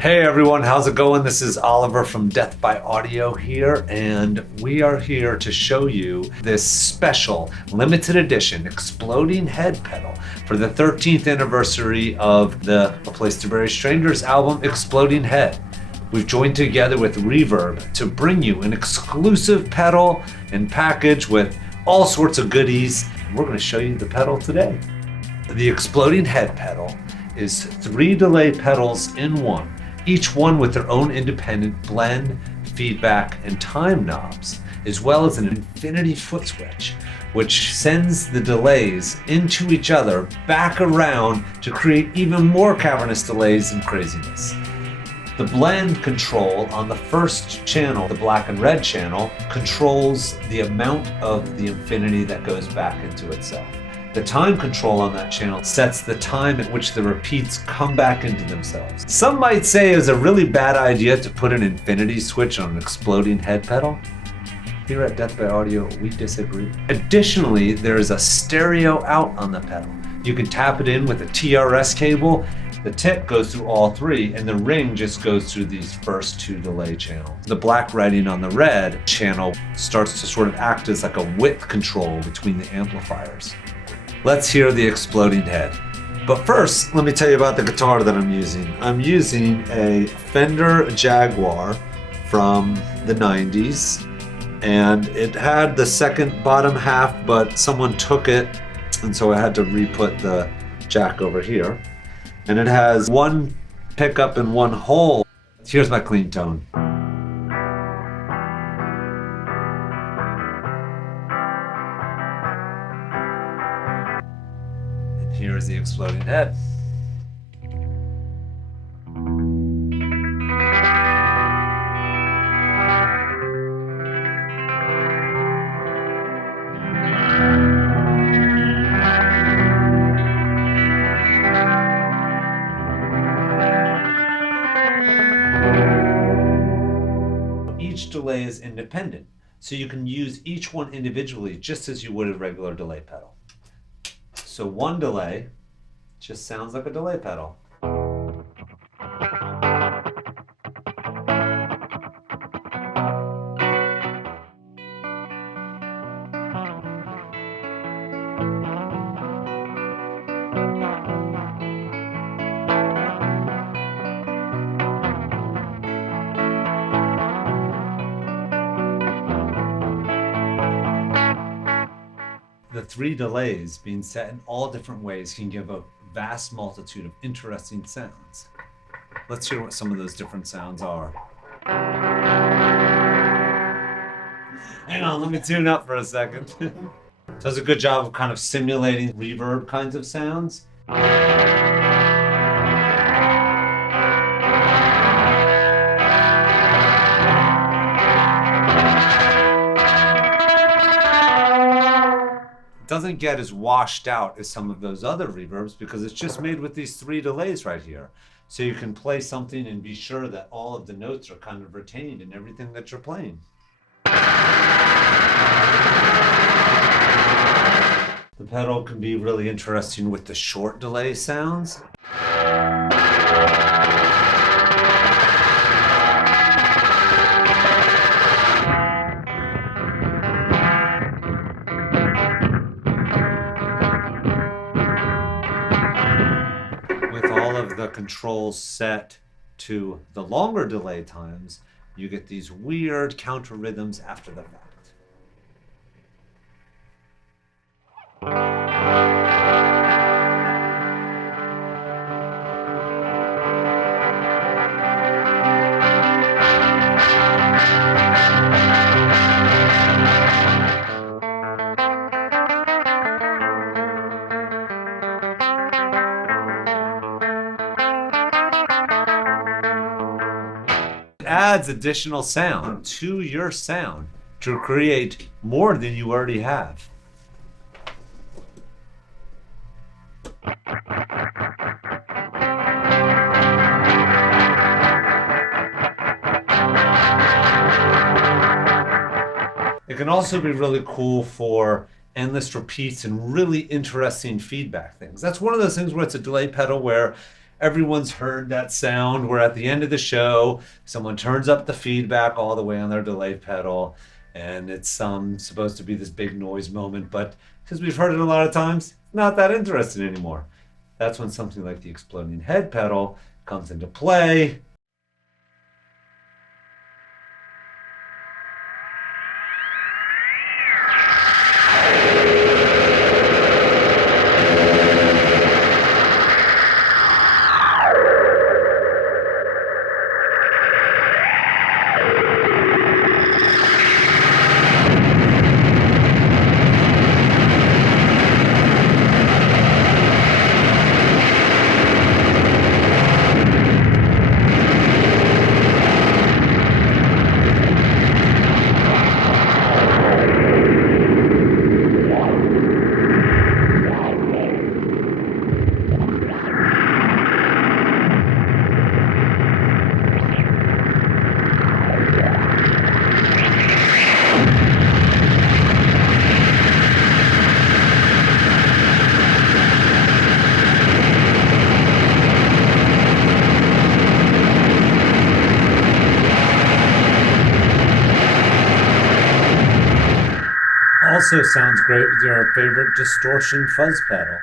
Hey everyone, how's it going? This is Oliver from Death by Audio here, and we are here to show you this special limited edition exploding head pedal for the 13th anniversary of the A Place to Bury Strangers album, Exploding Head. We've joined together with Reverb to bring you an exclusive pedal and package with all sorts of goodies. We're going to show you the pedal today. The Exploding Head pedal is 3 delay pedals in one, each one with their own independent blend, feedback, and time knobs, as well as an infinity foot switch, which sends the delays into each other back around to create even more cavernous delays and craziness. The blend control on the first channel, the black and red channel, controls the amount of the infinity that goes back into itself. The time control on that channel sets the time at which the repeats come back into themselves. Some might say it was a really bad idea to put an infinity switch on an exploding head pedal. Here at Death by Audio, we disagree. Additionally, there is a stereo out on the pedal. You can tap it in with a TRS cable. The tip goes through all 3, and the ring just goes through these first 2 delay channels. The black writing on the red channel starts to sort of act as like a width control between the amplifiers. Let's hear the exploding head. But first, let me tell you about the guitar that I'm using. I'm using a Fender Jaguar from the 90s, and it had the second bottom half, but someone took it, and so I had to re-put the jack over here. And it has 1 pickup and 1 hole. Here's my clean tone. Here is the exploding head. Each delay is independent, so you can use each one individually just as you would a regular delay pedal. So 1 delay just sounds like a delay pedal. The 3 delays being set in all different ways can give a vast multitude of interesting sounds. Let's hear what some of those different sounds are. Hang on, let me tune up for a second. Does a good job of kind of simulating reverb kinds of sounds. Doesn't get as washed out as some of those other reverbs because it's just made with these 3 delays right here. So you can play something and be sure that all of the notes are kind of retained in everything that you're playing. The pedal can be really interesting with the short delay sounds. The controls set to the longer delay times, you get these weird counter rhythms after the fact. Adds additional sound to your sound to create more than you already have. It can also be really cool for endless repeats and really interesting feedback things. That's one of those things where it's a delay pedal where everyone's heard that sound where at the end of the show, someone turns up the feedback all the way on their delay pedal, and it's supposed to be this big noise moment, but because we've heard it a lot of times, not that interesting anymore. That's when something like the exploding head pedal comes into play. Also sounds great with your favorite distortion fuzz pedal.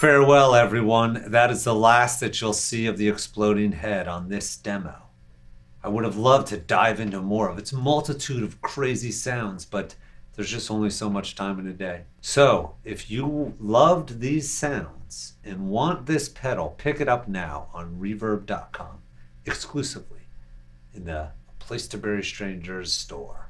Farewell, everyone. That is the last that you'll see of the exploding head on this demo. I would have loved to dive into more of its multitude of crazy sounds, but there's just only so much time in a day. So, if you loved these sounds and want this pedal, pick it up now on Reverb.com, exclusively in the Place to Bury Strangers store.